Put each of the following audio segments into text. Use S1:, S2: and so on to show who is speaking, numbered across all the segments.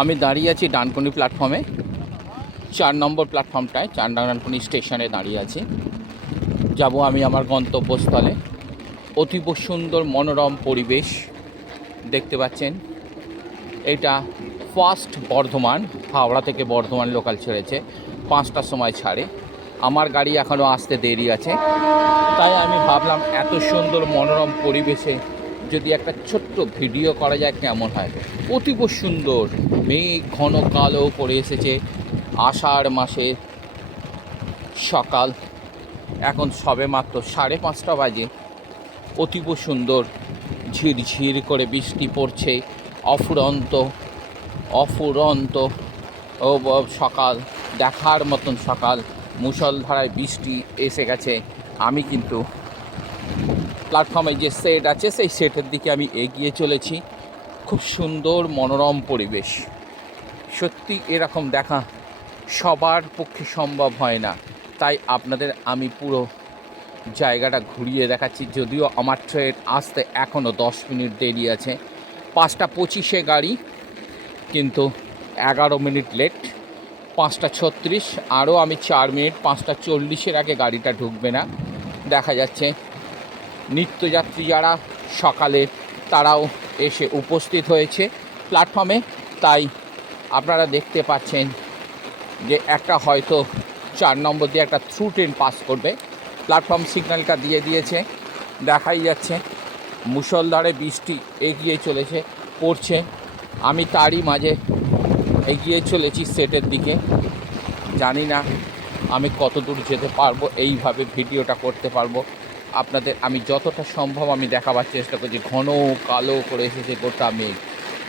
S1: আমি দাঁড়িয়ে আছি ডানকুনি প্ল্যাটফর্মে চার নম্বর প্ল্যাটফর্মটায় চার ডানকুনি স্টেশনে দাঁড়িয়ে আছি। যাব আমি আমার গন্তব্যস্থলে। অতীব সুন্দর মনোরম পরিবেশ, দেখতে পাচ্ছেন। এটা ফার্স্ট বর্ধমান, হাওড়া থেকে বর্ধমান লোকাল ছেড়েছে। পাঁচটার সময় ছাড়ে। আমার গাড়ি এখনও আসতে দেরি আছে। তাই আমি ভাবলাম এত সুন্দর মনোরম পরিবেশে যদি একটা ছোট্ট ভিডিও করা যায় কেমন হয়? অতীব সুন্দর, মেঘ ঘন কালো করে এসেছে আষাঢ় মাসে। সকাল, এখন সবে মাত্র সাড়ে পাঁচটা বাজে। অতীব সুন্দর, ঝিরঝির করে বৃষ্টি পড়ছে, অফুরন্ত অফুরন্ত। ও সকাল, দেখার মতন সকাল। মুষলধারায় বৃষ্টি এসে গেছে। আমি কিন্তু প্ল্যাটফর্মে যে সেট আছে, সেই সেটের দিকে আমি এগিয়ে চলেছি। খুব সুন্দর মনোরম পরিবেশ। সত্যি এরকম দেখা সবার পক্ষে সম্ভব হয় না। তাই আপনাদের আমি পুরো জায়গাটা ঘুরিয়ে দেখাচ্ছি। যদিও আমার ট্রেন আসতে এখনও দশ মিনিট দেরি আছে। পাঁচটা পঁচিশে গাড়ি, কিন্তু এগারো মিনিট লেট পাঁচটা ছত্রিশ, আরও আমি চার মিনিট, পাঁচটা চল্লিশের আগে গাড়িটা ঢুকবে না। দেখা যাচ্ছে নিত্যযাত্রী যারা সকালে তারাও এসে উপস্থিত হয়েছে প্ল্যাটফর্মে। তাই আপনারা দেখতে পাচ্ছেন যে একটা হয়তো চার নম্বর দিয়ে একটা থ্রু ট্রেন পাস করবে। প্ল্যাটফর্ম সিগন্যালটা দিয়ে দিয়েছে, দেখাই যাচ্ছে। মুষলধারে বৃষ্টি এগিয়ে চলেছে, পড়ছে। আমি তারই মাঝে এগিয়ে চলেছি সেটের দিকে। জানি না আমি কত দূর যেতে পারব, এইভাবে ভিডিওটা করতে পারব। আপনাদের, আমি যতটা সম্ভব আমি দেখাবার চেষ্টা করছি। ঘন কালো করে এসেছে গোটা মেঘ।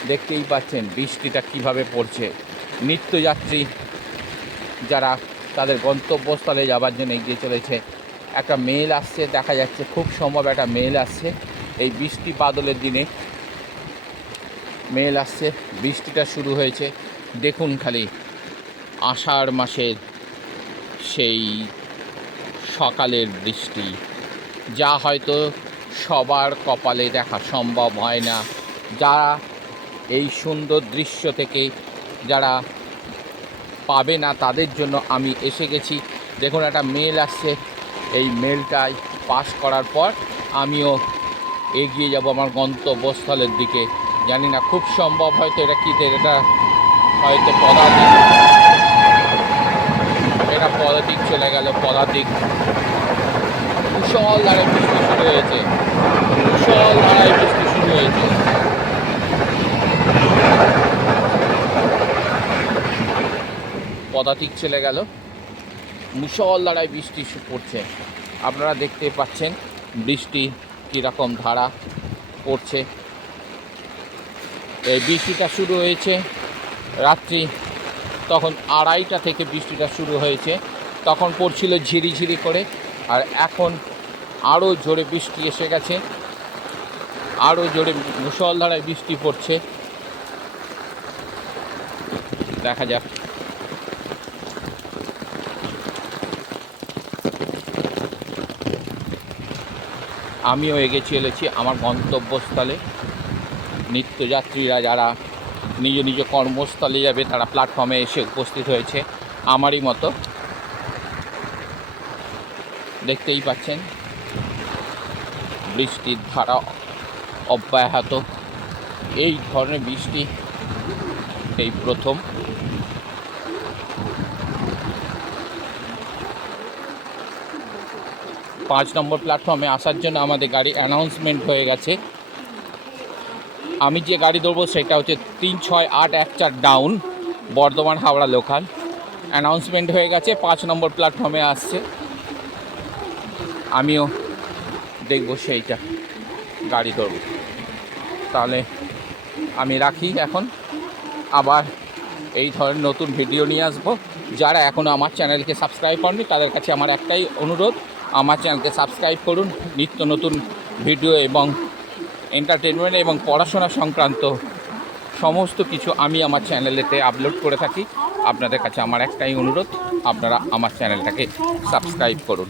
S1: দেখতেই পাচ্ছেন বৃষ্টিটা কীভাবে পড়ছে। নিত্যযাত্রী যারা তাদের গন্তব্যস্থলে যাবার জন্য এগিয়ে চলেছে। একটা মেল আসছে, দেখা যাচ্ছে খুব সম্ভব একটা মেল আসছে। এই বৃষ্টি বাদলের দিনে মেল আসছে, বৃষ্টিটা শুরু হয়েছে। দেখুন খালি, আষাঢ় মাসের সেই সকালের বৃষ্টি। যা হয়তো সবার কপালে দেখা সম্ভব হয় না। যারা এই সুন্দর দৃশ্য থেকে যারা পাবে না, তাদের জন্য আমি এসে গেছি। দেখুন, একটা মেল আসছে। এই মেলটাই পাস করার পর আমিও এগিয়ে যাব আমার গন্তব্যস্থলের দিকে। জানি না, খুব সম্ভব হয়তো এটা কী, এটা হয়তো পদাতিক। এটা পদাতিক চলে গেল, পদাতিক। কুশল ধারে বৃষ্টি শুরু হয়েছে। কুশল ধারায় বৃষ্টি শুরু হয়েছে পদাতিক চলে গেল। মুসল ধারায় বৃষ্টি পড়ছে। আপনারা দেখতে পাচ্ছেন বৃষ্টি কীরকম ধারা পড়ছে। এই বৃষ্টিটা শুরু হয়েছে রাত্রি তখন আড়াইটা থেকে বৃষ্টিটা শুরু হয়েছে। তখন পড়ছিল ঝিরিঝিরি করে। আর এখন আরও জোরে বৃষ্টি এসে গেছে। আরও জোরে মুসলধারায় বৃষ্টি পড়ছে। দেখা যাক। আমিও এগে চলেছি আমার গন্তব্যস্থলে। নিত্যযাত্রীরা যারা নিজ নিজ কর্মস্থলে যাবে, তারা প্ল্যাটফর্মে এসে উপস্থিত হয়েছে। আমারই মতো। দেখতেই পাচ্ছেন। বৃষ্টির ধারা অব্যাহত। এই ধরনের বৃষ্টি এই প্রথম। পাঁচ নম্বর প্ল্যাটফর্মে আসার জন্য আমাদের গাড়ি অ্যানাউন্সমেন্ট হয়ে গেছে। আমি যে গাড়ি ধরবো সেটা হচ্ছে তিন ছয় আট এক চার down Bardhaman Howrah local announcement হয়ে গেছে, পাঁচ নম্বর প্ল্যাটফর্মে আসছে। আমিও দেখব সেইটা। গাড়ি ধরব। তাহলে আমি রাখি এখন। আবার এই ধরনের নতুন ভিডিও নিয়ে আসব। যারা এখনও আমার চ্যানেলকে সাবস্ক্রাইব করেনি তাদের কাছে আমার একটাই অনুরোধ, আমার চ্যানেলকে সাবস্ক্রাইব করুন। নিত্য নতুন ভিডিও এবং এন্টারটেনমেন্ট এবং পড়াশোনা সংক্রান্ত সমস্ত কিছু আমি আমার চ্যানেলেতে আপলোড করে থাকি। আপনাদের কাছে আমার একটাই অনুরোধ, আপনারা আমার চ্যানেলটাকে সাবস্ক্রাইব করুন।